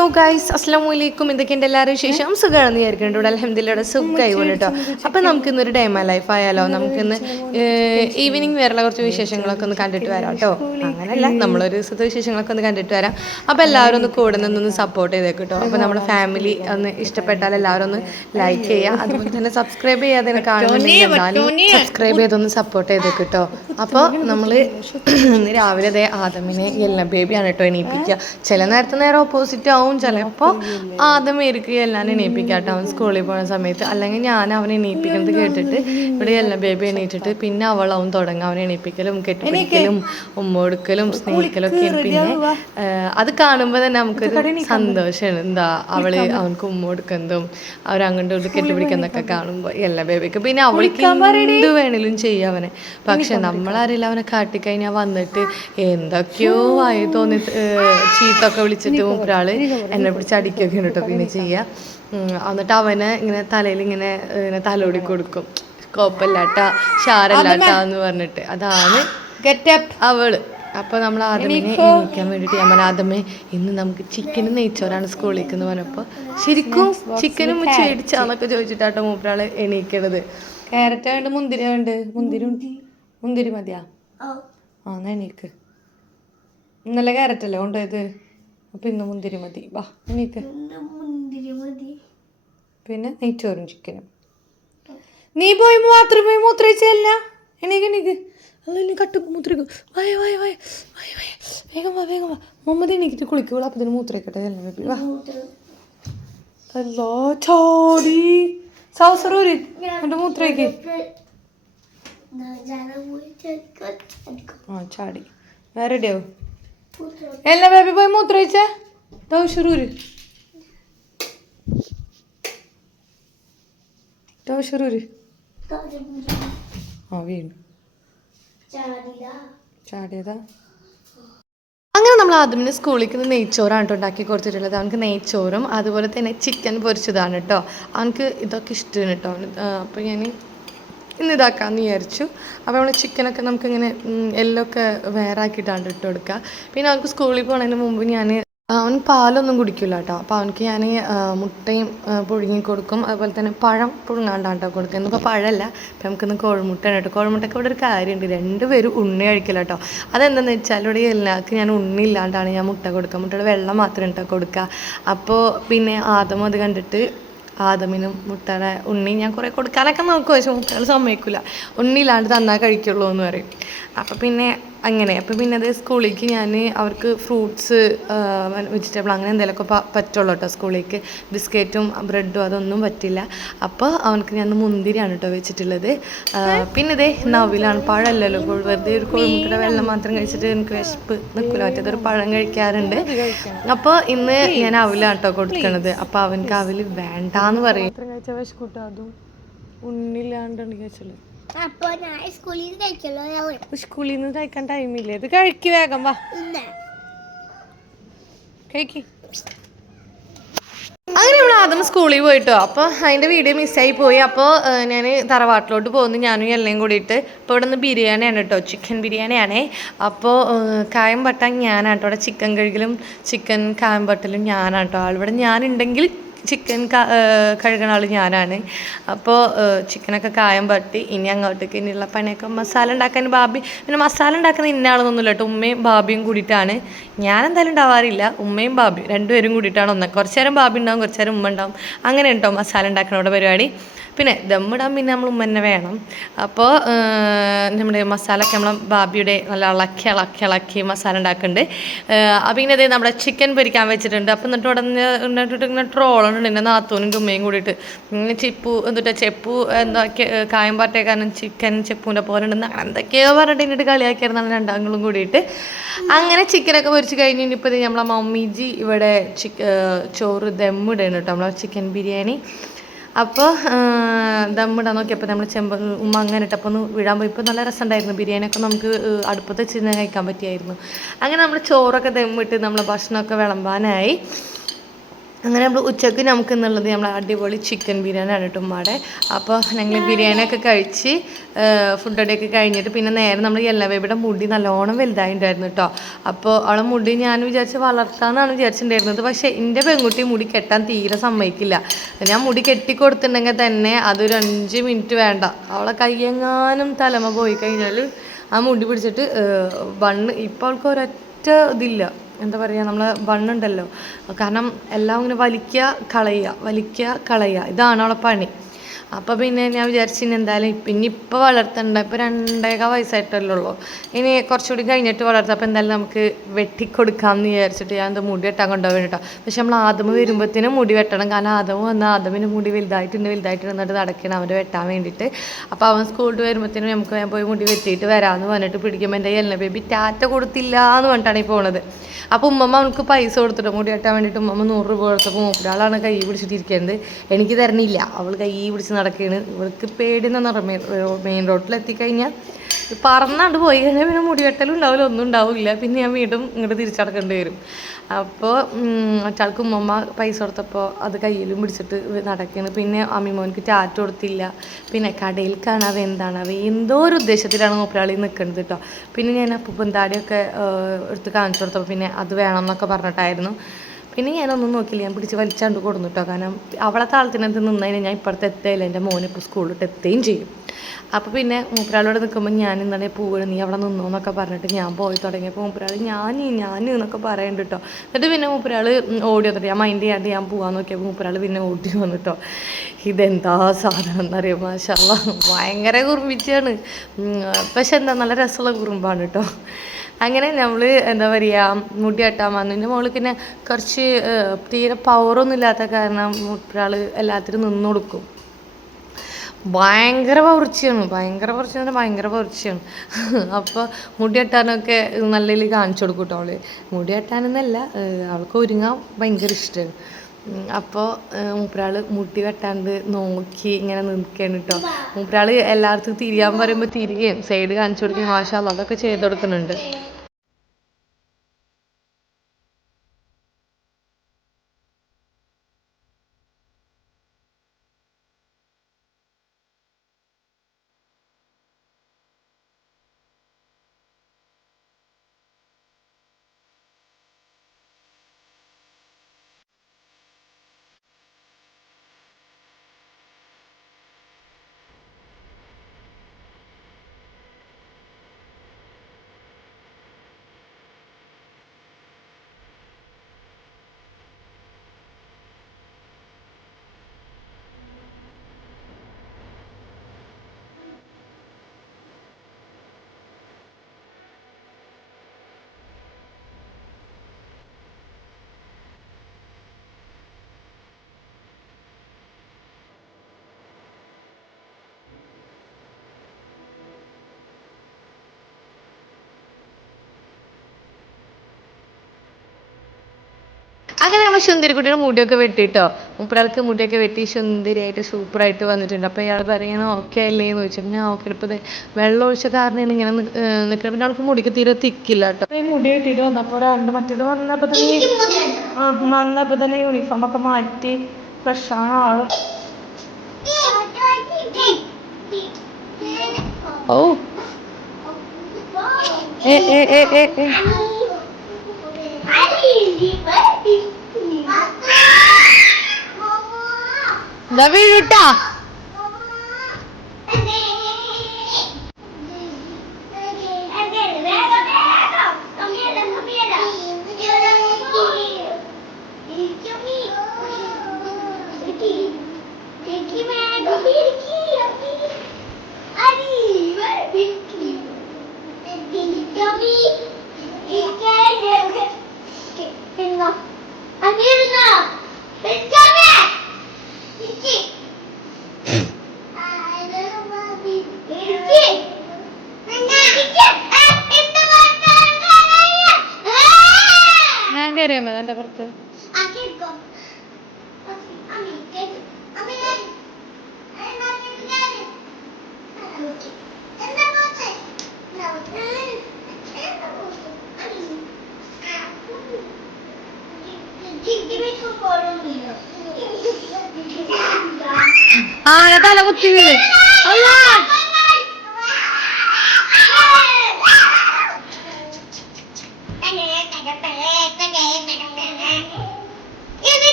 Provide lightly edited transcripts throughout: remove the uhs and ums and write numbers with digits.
Hello guys, അസ്സലാമു അലൈക്കും. എന്തൊക്കെയുണ്ട് എല്ലാവരും വിശേഷം? സുഖമാണെന്ന് വിചാരിക്കുന്നുണ്ട്. ഇവിടെ അൽഹംദുലില്ലാ സുഖമായി പോകണം കേട്ടോ. അപ്പം നമുക്കിന്നൊരു ഡേ മൈ ലൈഫ് ആയാലോ. നമുക്കിന്ന് ഈവനിങ് വേറെയുള്ള കുറച്ച് വിശേഷങ്ങളൊക്കെ ഒന്ന് കണ്ടിട്ട് വരാം കേട്ടോ. അങ്ങനെയല്ല, നമ്മളൊരു ദിവസത്തെ വിശേഷങ്ങളൊക്കെ ഒന്ന് കണ്ടിട്ട് വരാം. അപ്പോൾ എല്ലാവരും ഒന്ന് കൂടെ നിന്നൊന്ന് സപ്പോർട്ട് ചെയ്തേക്കും കേട്ടോ. അപ്പോൾ നമ്മുടെ ഫാമിലി ഒന്ന് ഇഷ്ടപ്പെട്ടാൽ എല്ലാവരും ഒന്ന് ലൈക്ക് ചെയ്യുക. അതുപോലെ തന്നെ സബ്സ്ക്രൈബ് ചെയ്യാതെ കാണുന്നുണ്ടെങ്കിൽ എന്തായാലും സബ്സ്ക്രൈബ് ചെയ്തൊന്ന് സപ്പോർട്ട് ചെയ്തേക്കും കേട്ടോ. അപ്പോൾ നമ്മൾ ഇന്ന് രാവിലെ ദേ ആദമിനെ എല്ലാം ബേബിയാണ് കേട്ടോ എണീപ്പിക്കുക. ചില നേരം ഓപ്പോസിറ്റ് ആവും. ചിലപ്പോൾ ആദ്യം ഇരിക്കുക എല്ലാം എണീപ്പിക്കാട്ടോ അവൻ സ്കൂളിൽ പോകുന്ന സമയത്ത്. അല്ലെങ്കിൽ ഞാൻ അവനെ എണീപ്പിക്കുന്നത് കേട്ടിട്ട് ഇവിടെ എല്ലാ ബേബി എണീറ്റിട്ട് പിന്നെ അവളാവും തുടങ്ങും അവനെ എണീപ്പിക്കലും കെട്ടിപ്പിടിക്കലും ഉമ്മ കൊടുക്കലും സ്നേഹിക്കലും ഒക്കെ. പിന്നെ അത് കാണുമ്പോൾ തന്നെ നമുക്കൊരു സന്തോഷമാണ്. എന്താ അവൾക്ക് ഉമ്മ കൊടുക്കുന്നതും അവരങ്ങോട്ട് കെട്ടിപ്പിടിക്കുന്നതൊക്കെ കാണുമ്പോൾ എല്ലാ ബേബിക്ക് പിന്നെ അവൾക്ക് എന്ത് വേണേലും ചെയ്യും അവനെ. പക്ഷെ നമ്മളറിയില്ല, അവനെ കാട്ടിക്കഴിഞ്ഞാൽ വന്നിട്ട് എന്തൊക്കെയോ ആയി തോന്നി ചീത്തൊക്കെ വിളിച്ചിട്ട് ഒരാള് എന്നെ പിടിച്ച് അടിക്കുകയൊക്കെ ഉണ്ട് കേട്ടോ. പിന്നെ ചെയ്യുക എന്നിട്ട് അവനെ ഇങ്ങനെ തലയിൽ ഇങ്ങനെ തലോടി കൊടുക്കും. കോപ്പല്ലാട്ടാ ഷാരല്ലാട്ടാ എന്ന് പറഞ്ഞിട്ട്. അതാണ് അവള്. അപ്പോൾ നമ്മൾ ആദ്യമേ എണീക്കാൻ വേണ്ടിയിട്ട് ഞാൻ ആദ്യമേ ഇന്ന് നമുക്ക് ചിക്കനും നെയ്ച്ചോറാണ് സ്കൂളിലേക്ക് എന്ന് പറഞ്ഞപ്പോൾ ശരിക്കും ചിക്കനും മേടിച്ചാന്നൊക്കെ ചോദിച്ചിട്ടാട്ടോ മൂപ്പരാള് എണീക്കണത്. ക്യാരറ്റ് വേണ്ട, മുന്തിരി വേണ്ട? മുന്തിരി മതിയാ? ആ എന്നാ എണീക്ക്. ഇന്നലെ ക്യാരറ്റ് അല്ലേ കൊണ്ടുപോയത്, അപ്പം ഇന്ന് മുന്തിരി മതി. വാ എണീക്ക്. പിന്നെ നെയ്ച്ചോറും ചിക്കനും. നീ പോയി മാത്രം പോയി മൂത്രയിച്ചല്ല. എണീക്ക്. അല്ല കട്ട് മൂത്രയ്ക്കും. വായ വായ വായ വായ വായ വേഗം വാ വേഗം വാ. മുഹമ്മദ് എണീക്കിട്ട് കുളിക്കുള്ളൂ. അപ്പം ഇതിന് മൂത്രയിക്കട്ടെ. എല്ലാം ബേബി വാ. അല്ലോ ചോടി സൗസറൂര് എൻ്റെ മൂത്രയ്ക്ക്. ആ ചാടി റെഡിയാവും. എല്ലാ ബേബി പോയി മൂത്രയിച്ചേ. ദൗഷറൂര് ആ വീണു ചാടിയതാ. അങ്ങനെ നമ്മൾ ആദ്യമേ സ്കൂളിലേക്ക് നെയ്ച്ചോറാണ് കേട്ടോ ഉണ്ടാക്കി കൊടുത്തിട്ടുള്ളത്. അവനക്ക് നെയ്ച്ചോറും അതുപോലെ തന്നെ ചിക്കൻ പൊരിച്ചതാണ് കേട്ടോ. അവനക്ക് ഇതൊക്കെ ഇഷ്ടമാണ് കേട്ടോ. അപ്പോൾ ഞാൻ ഇന്ന് ഇതാക്കാമെന്ന് വിചാരിച്ചു. അപ്പോൾ നമ്മൾ ചിക്കനൊക്കെ നമുക്കിങ്ങനെ എല്ലൊക്കെ വേറെ ആക്കിയിട്ടാണ് ഇട്ട് കൊടുക്കുക. പിന്നെ അവർക്ക് സ്കൂളിൽ പോകുന്നതിന് മുമ്പ് അവൻ പാലൊന്നും കുടിക്കില്ല കേട്ടോ. അപ്പോൾ അവനക്ക് ഞാൻ മുട്ടയും പുഴുങ്ങി കൊടുക്കും. അതുപോലെ തന്നെ പഴം പുഴുങ്ങാണ്ടാണ് കേട്ടോ കൊടുക്കുക. ഇന്നിപ്പോൾ പഴമല്ല, ഇപ്പം നമുക്കിന്ന് കോഴിമുട്ടയാണ് കേട്ടോ. കോഴിമുട്ടയ്ക്ക് ഇവിടെ ഒരു കാര്യമുണ്ട്, രണ്ടുപേരും ഉണ്ണി കഴിക്കില്ല കേട്ടോ. അതെന്താണെന്ന് വെച്ചാൽ ഇവിടെ എല്ലാവർക്കും ഞാൻ ഉണ്ണി ഇല്ലാണ്ടാണ് ഞാൻ മുട്ട കൊടുക്കുക. മുട്ടയുടെ വെള്ളം മാത്രം കേട്ടോ കൊടുക്കുക. അപ്പോൾ പിന്നെ ആദം അത് കണ്ടിട്ട് ആദമിനും മുട്ടയുടെ ഉണ്ണി ഞാൻ കുറേ കൊടുക്കാനൊക്കെ നോക്കും. പക്ഷേ മുട്ടകൾ സമ്മതിക്കില്ല. ഉണ്ണിയില്ലാണ്ട് തന്നാൽ കഴിക്കുള്ളൂ എന്ന് പറയും. അപ്പോൾ പിന്നെ അങ്ങനെ. അപ്പോൾ പിന്നെ അത് സ്കൂളിലേക്ക് ഞാൻ അവർക്ക് ഫ്രൂട്ട്സ് വെജിറ്റബിൾ അങ്ങനെ എന്തെങ്കിലുമൊക്കെ പറ്റുള്ളൂ കേട്ടോ സ്കൂളിലേക്ക്. ബിസ്ക്കറ്റും ബ്രെഡും അതൊന്നും പറ്റില്ല. അപ്പോൾ അവനക്ക് ഞാൻ മുന്തിരിയാണ് കേട്ടോ വെച്ചിട്ടുള്ളത്. പിന്നെ ഇതേ നവിലാണ്, പഴമല്ലല്ലോ. വെറുതെ ഒരു കോഴിമുട്ടയുടെ വെള്ളം മാത്രം കഴിച്ചിട്ട് എനിക്ക് വിശപ്പ് നിൽക്കില്ല. മറ്റേതൊരു പഴം കഴിക്കാറുണ്ട്. അപ്പോൾ ഇന്ന് ഞാൻ അവിലാണ് കേട്ടോ കൊടുക്കണത്. അപ്പോൾ അവനക്ക് അവൽ വേണ്ടാന്ന് പറയും. എത്ര കഴിച്ചാൽ വിശക്കൂട്ടോ. അതും ഉണ്ണില്ലാണ്ടാണ് കഴിച്ചത്. സ്കൂളിൽ നിന്ന് കഴിക്കാൻ ടൈമില്ലേ? ഇത് കഴിക്ക് വേഗം വാ കഴിക്ക്. അങ്ങനെ നമ്മൾ ആദ്യം സ്കൂളിൽ പോയിട്ടോ. അപ്പോൾ അതിൻ്റെ വീഡിയോ മിസ്സായി പോയി. അപ്പോൾ ഞാൻ തറവാട്ടിലോട്ട് പോകുന്നു ഞാനും എല്ലാം കൂടിയിട്ട്. അപ്പോൾ ഇവിടെ നിന്ന് ബിരിയാണിയാണ് കേട്ടോ, ചിക്കൻ ബിരിയാണിയാണേ. അപ്പോൾ കായം പട്ടാൻ ഞാനാണ് കേട്ടോ. അവിടെ ചിക്കൻ കഴുകലും ചിക്കൻ കായം പട്ടലും ഞാനാണ് കേട്ടോ. ആളിവിടെ ഞാനുണ്ടെങ്കിൽ ചിക്കൻ കഴുകണ ആൾ ഞാനാണ്. അപ്പോൾ ചിക്കനൊക്കെ കായം പട്ടി ഇനി അങ്ങോട്ടേക്ക് ഇനിയുള്ള പണിയൊക്കെ മസാല ഉണ്ടാക്കാൻ ബാബി. പിന്നെ മസാല ഉണ്ടാക്കുന്ന ഇന്ന ആളൊന്നുമില്ല കേട്ടോ, ഉമ്മയും ബാബിയും കൂടിയിട്ടാണ്. ഞാനെന്തായാലും ഉണ്ടാവാറില്ല, ഉമ്മയും ബാബിയും രണ്ടുപേരും കൂടിയിട്ടാണ്. കുറച്ച് നേരം ബാബി ഉണ്ടാവും, കുറച്ച് നേരം ഉമ്മ ഉണ്ടാവും. അങ്ങനെ കേട്ടോ മസാല ഉണ്ടാക്കണ ഇവിടെ പരിപാടി. പിന്നെ ദമ്മിടാൻ പിന്നെ നമ്മൾ ഉമ്മ തന്നെ വേണം. അപ്പോൾ നമ്മുടെ മസാലയൊക്കെ നമ്മൾ ബാബിയുടെ നല്ല ഇളക്കി മസാല ഉണ്ടാക്കുന്നുണ്ട്. പിന്നെ അതേ നമ്മുടെ ചിക്കൻ പൊരിക്കാൻ വെച്ചിട്ടുണ്ട്. അപ്പോൾ എന്നിട്ട് ഇവിടെ ഇങ്ങനെ ട്രോളുണ്ട് എൻ്റെ നാത്തൂനും ഉമ്മയും കൂടിയിട്ട്. ചെപ്പു എന്താ കായം പാറ്റേക്കാരനും ചിക്കൻ ചെപ്പൂൻ്റെ പോലെ ഉണ്ടെന്ന് അങ്ങനെ എന്തൊക്കെയോ പറഞ്ഞിട്ട് എന്നിട്ട് കളിയാക്കിയായിരുന്നാണ് രണ്ടാങ്ങളും കൂടിയിട്ട്. അങ്ങനെ ചിക്കനൊക്കെ പൊരിച്ച് കഴിഞ്ഞ് ഇനിയിപ്പോൾ നമ്മളെ മമ്മീജി ഇവിടെ ചോറ് ദമ്മിടുകയാണ് കേട്ടോ, നമ്മളെ ചിക്കൻ ബിരിയാണി. അപ്പോൾ ദമ്മിടാൻ നോക്കിയപ്പോൾ നമ്മൾ ഉമ്മ അങ്ങനെ ഇട്ടപ്പോൾ ഒന്ന് വിടാൻ പോയി. ഇപ്പോൾ നല്ല രസമുണ്ടായിരുന്നു. ബിരിയാണിയൊക്കെ നമുക്ക് അടുപ്പത്ത് വെച്ച് കഴിക്കാൻ പറ്റിയായിരുന്നു. അങ്ങനെ നമ്മൾ ചോറൊക്കെ ദമ്മിട്ട് നമ്മൾ ഭക്ഷണമൊക്കെ വിളമ്പാനായി. അങ്ങനെ നമ്മൾ ഉച്ചയ്ക്ക് നമുക്ക് എന്നുള്ളത് നമ്മൾ അടിപൊളി ചിക്കൻ ബിരിയാണിയാണ് കേട്ടോ ഉമ്മയുടെ. അപ്പോൾ ഞങ്ങൾ ബിരിയാണിയൊക്കെ കഴിച്ച് ഫുഡൊക്കെ കഴിഞ്ഞിട്ട് പിന്നെ നേരെ നമ്മൾ യെല്ല ബേബിയുടെ മുടി നല്ലോണം വലുതായിട്ടുണ്ടായിരുന്നു കേട്ടോ. അപ്പോൾ അവളെ മുടി ഞാൻ വിചാരിച്ച് വളർത്താമെന്നാണ് വിചാരിച്ചിട്ടുണ്ടായിരുന്നത്. പക്ഷേ എൻ്റെ പെൺകുട്ടി മുടി കെട്ടാൻ തീരെ സമ്മതിക്കില്ല. ഞാൻ മുടി കെട്ടിക്കൊടുത്തിട്ടുണ്ടെങ്കിൽ തന്നെ അതൊരു 5 മിനിറ്റ് വേണ്ട. അവളെ കയ്യെങ്ങാനും തലമ പോയി കഴിഞ്ഞാൽ ആ മുടി പിടിച്ചിട്ട് ബണ്ണ് ഇപ്പോൾ അവൾക്ക് ഒരൊറ്റ ഇതില്ല. എന്താ പറയുക, നമ്മൾ ബണ്ണുണ്ടല്ലോ, കാരണം എല്ലാം ഇങ്ങനെ വലിക്കുക കളയുക ഇതാണ് അവളെ പണി. അപ്പോൾ പിന്നെ ഞാൻ വിചാരിച്ചു എന്തായാലും ഇനിയിപ്പോൾ വളർത്തണ്ട, ഇപ്പോൾ 2.5 വയസ്സായിട്ടല്ലേ ഉള്ളൂ, ഇനി കുറച്ചുകൂടി കഴിഞ്ഞിട്ട് വളർത്താം. അപ്പോൾ എന്തായാലും നമുക്ക് വെട്ടിക്കൊടുക്കാമെന്ന് വിചാരിച്ചിട്ട് ഞാൻ എന്താ മുടി വെട്ടാൻ കൊണ്ടുപോകാൻ കേട്ടോ. പക്ഷെ നമ്മൾ ആദമ വരുമ്പോഴത്തേനും മുടി വെട്ടണം, കാരണം ആദമ വന്നാൽ ആദമിന് മുടി വലുതായിട്ടുണ്ട് എന്നിട്ട് നടക്കണം അവൻ്റെ വെട്ടാൻ വേണ്ടിയിട്ട്. അപ്പോൾ അവൻ സ്കൂളിൽ വരുമ്പോഴത്തേനും നമുക്ക് പോയി മുടി വെട്ടിയിട്ട് വരാമെന്ന് പറഞ്ഞിട്ട് പിടിക്കുമ്പോൾ എൻ്റെ യെല്ല ബേബി ടാറ്റ കൊടുത്തില്ല എന്ന് പറഞ്ഞിട്ടാണ് ഈ പോണത്. അപ്പോൾ ഉമ്മമ്മ അവൾക്ക് പൈസ കൊടുത്തിട്ട് മുടി വെട്ടാൻ വേണ്ടിയിട്ട് ഉമ്മമ്മ 100 രൂപ കൊടുത്തപ്പോൾ ഒരാളാണ് കൈ പിടിച്ചിട്ടിരിക്കുന്നത്, എനിക്ക് തരണില്ല. അവൾ കൈ പിടിച്ച് നടക്കുകയാണ്. ഇവൾക്ക് പേടിയെന്ന് പറഞ്ഞാൽ മെയിൻ റോഡിലെത്തിക്കഴിഞ്ഞാൽ പറന്നാണ്ട് പോയി കഴിഞ്ഞാൽ പിന്നെ മുടി വെട്ടലും ഉണ്ടാവില്ല, ഒന്നും ഉണ്ടാവില്ല. പിന്നെ ഞാൻ വീണ്ടും ഇങ്ങോട്ട് തിരിച്ചടക്കേണ്ടി വരും. അപ്പോൾ മറ്റാൾക്ക് ഉമ്മമ്മ പൈസ കൊടുത്തപ്പോൾ അത് കയ്യിലും പിടിച്ചിട്ട് നടക്കുകയാണ്. പിന്നെ അമ്മിമോനിക്ക് ടാറ്റ കൊടുത്തില്ല. പിന്നെ കടയിൽ കാണാവേ എന്താണാവേ എന്തോ ഒരു ഉദ്ദേശത്തിലാണ് മൂപ്പരാളി നിൽക്കുന്നത് കേട്ടോ. പിന്നെ ഞാൻ അപ്പൂപ്പൻ താടിയൊക്കെ എടുത്ത് കാണിച്ചു കൊടുത്തപ്പോൾ പിന്നെ അത് വേണം എന്നൊക്കെ പറഞ്ഞിട്ടായിരുന്നു. പിന്നെ ഞാനൊന്നും നോക്കിയില്ല, ഞാൻ പിടിച്ച് വലിച്ചാണ്ട് കൊടുന്നു കേട്ടോ. കാരണം അവളെ താളത്തിനകത്ത് നിന്നതിന് ഞാൻ ഇപ്പുറത്ത് എത്തുകയില്ല, എൻ്റെ മോനിപ്പോൾ സ്കൂളിലിട്ട് എത്തുകയും ചെയ്യും. അപ്പോൾ പിന്നെ മൂപ്പരാളോട് നിൽക്കുമ്പോൾ ഞാൻ ഇന്നലെ പോവുകയാണ്, നീ അവിടെ നിന്നോ എന്നൊക്കെ പറഞ്ഞിട്ട് ഞാൻ പോയി തുടങ്ങിയപ്പോൾ മൂപ്പരാൾ ഞാൻ എന്നൊക്കെ പറയുന്നുണ്ട് കേട്ടോ. എന്നിട്ട് പിന്നെ മൂപ്പരാൾ ഓടി വന്നിട്ട് ഞാൻ മൈൻഡ് ചെയ്യാണ്ട് ഞാൻ പോകാൻ നോക്കിയപ്പോൾ മൂപ്പരാൾ പിന്നെ ഓടി വന്നിട്ടോ. ഇതെന്താ സാധനം എന്നറിയാം, മാഷാ അല്ലാഹ് ഭയങ്കര കുറുമ്പിച്ചാണ്. പക്ഷെ എന്താ നല്ല രസമുള്ള കുറുമ്പാണ് കേട്ടോ. അങ്ങനെ നമ്മൾ എന്താ പറയുക മുടി വെട്ടാൻ വന്നു. എൻ്റെ മോൾക്ക് പിന്നെ കുറച്ച് തീരെ പവറൊന്നും ഇല്ലാത്ത കാരണം മൂപ്പരാൾ എല്ലാത്തിനും നിന്ന് കൊടുക്കും. ഭയങ്കര പൗർച്ചയാണ്. അപ്പോൾ മുടി വെട്ടാനൊക്കെ നല്ല രീതിയിൽ കാണിച്ചു കൊടുക്കും കേട്ടോ. അവൾ മുടി വെട്ടാനെന്നല്ല, അവൾക്ക് ഒരുങ്ങാൻ ഭയങ്കര ഇഷ്ടമാണ്. അപ്പോൾ മൂപ്പരാൾ മുടി വെട്ടാണ്ട് നോക്കി ഇങ്ങനെ നിൽക്കുകയാണ് കേട്ടോ. മൂപ്പരാൾ എല്ലായിടത്തും തിരിയാൻ പറയുമ്പോൾ തിരികെയും സൈഡ് കാണിച്ചു കൊടുക്കുകയും മാഷാ അല്ലാഹ് അതൊക്കെ ചെയ്ത് കൊടുക്കുന്നുണ്ട്. അങ്ങനെ നമ്മൾ സുന്ദരിക്കുട്ടിയുടെ മുടിയൊക്കെ വെട്ടിട്ടോ. മൂപ്പരാൾക്ക് മുടിയൊക്കെ വെട്ടി സുന്ദരിയായിട്ട് സൂപ്പറായിട്ട് വന്നിട്ടുണ്ട്. അപ്പോൾ ഇയാൾ പറയണ ഓക്കെ അല്ലേ എന്ന് ചോദിച്ചപ്പോൾ ഞാൻ ഓക്കെ. ഇപ്പോൾ വെള്ളം ഒഴിച്ച കാരണമാണ് ഇങ്ങനെ നിൽക്കുന്നത്. പിന്നെ അവൾക്ക് മുടിക്ക് തീരെ തിക്കില്ല കേട്ടോ. ഈ മുടി വെട്ടിയിട്ട് വന്നപ്പോൾ മറ്റേത് വന്നപ്പോൾ തന്നെ യൂണിഫോമൊക്കെ മാറ്റി ഫ്രഷാണ് ആൾ. ഓ ഏ ഏ ഏ ഏ ഏ വീട്ടാ ഞാൻ കയറിയാൽ എൻ്റെ പുറത്ത്. ആ ഞാൻ തല കുത്തി വീണ്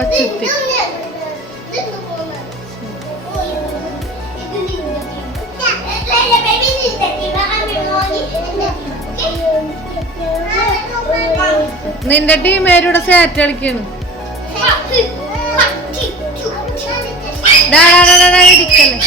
ഒച്ചുത്തി നിന്റെ ടീമേരുടെ സാറ്റ് കളിക്കാണ് ഇടിക്കല്ലേ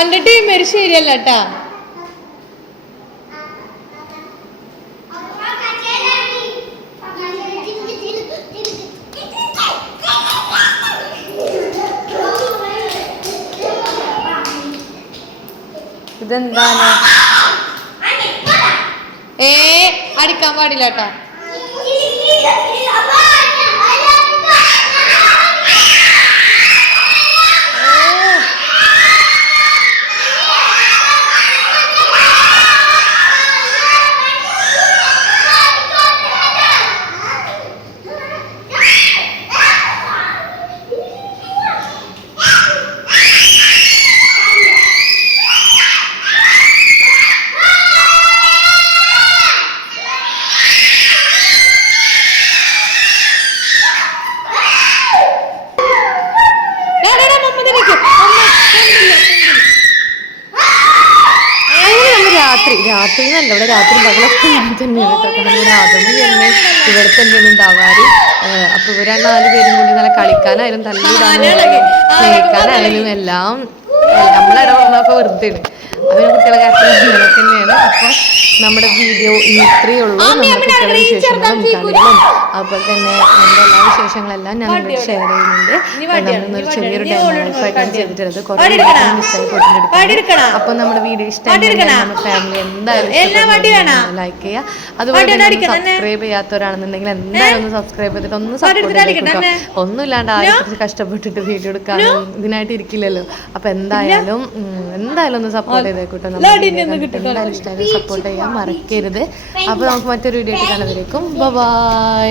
അന്റെ ടീമേര് ശരിയല്ല കേട്ടാ ഇതെന്താണ് അടിക്കാൻ പാടില്ല കേട്ടാ രാത്രി നല്ല ഇവിടെ രാത്രി പകലൊക്കെ തന്നെയാണ് കേട്ടോ. കാരണം ഇവിടെ അതും തന്നെ ഇവിടെ തന്നെയാണ് ഉണ്ടാവാറ്. അപ്പൊ ഇവരാ 4 പേരും കൂടി നല്ല കളിക്കാനായാലും തല്ലിടാനായാലും സ്നേഹിക്കാനായാലും എല്ലാം നമ്മളിട പറഞ്ഞൊക്കെ വെറുതെയാണ്. അവരെ കുട്ടികളെ കാര്യത്തിൽ ഇങ്ങനെ തന്നെയാണ്. അപ്പൊ നമ്മുടെ വീഡിയോ ഇത്രയേ ഉള്ളൂ. നമ്മുടെ കുട്ടികളുടെ വിശേഷങ്ങളും കളികളും അതുപോലെ തന്നെ നമ്മുടെ എല്ലാ വിശേഷങ്ങളെല്ലാം ഞാൻ നിങ്ങളോട് ഷെയർ ചെയ്യുന്നുണ്ട്. നമ്മളിന്നൊരു ചെറിയൊരു ഡെമോയിട്ടാണ് ചെയ്തിട്ടുള്ളത്. കുറേ മിസ്സായി പോയിട്ടുണ്ട്. അപ്പൊ നമ്മുടെ വീഡിയോ ഇഷ്ടമായി നമ്മുടെ ഫാമിലി എന്തായാലും ലൈക്ക് ചെയ്യുക. അതുപോലെ സബ്സ്ക്രൈബ് ചെയ്യാത്തവരാണെന്നുണ്ടെങ്കിൽ എന്തായാലും ഒന്ന് സബ്സ്ക്രൈബ് ചെയ്തിട്ട് ഒന്ന് സപ്പോർട്ട് ചെയ്തിട്ടോ. ഒന്നുമില്ലാണ്ട് ആരും കഷ്ടപ്പെട്ടിട്ട് വീഡിയോ എടുക്കാനും ഇതിനായിട്ട് ഇരിക്കില്ലല്ലോ. അപ്പൊ എന്തായാലും ഒന്ന് സപ്പോർട്ട് ചെയ്തേക്കൂട്ടോ. എന്തായാലും ഇഷ്ടമായാലും സപ്പോർട്ട് ചെയ്യാൻ മറക്കരുത്. അപ്പൊ നമുക്ക് മറ്റൊരു വീഡിയോ ആയിട്ട് കാണുന്നവരേക്കും ബൈ.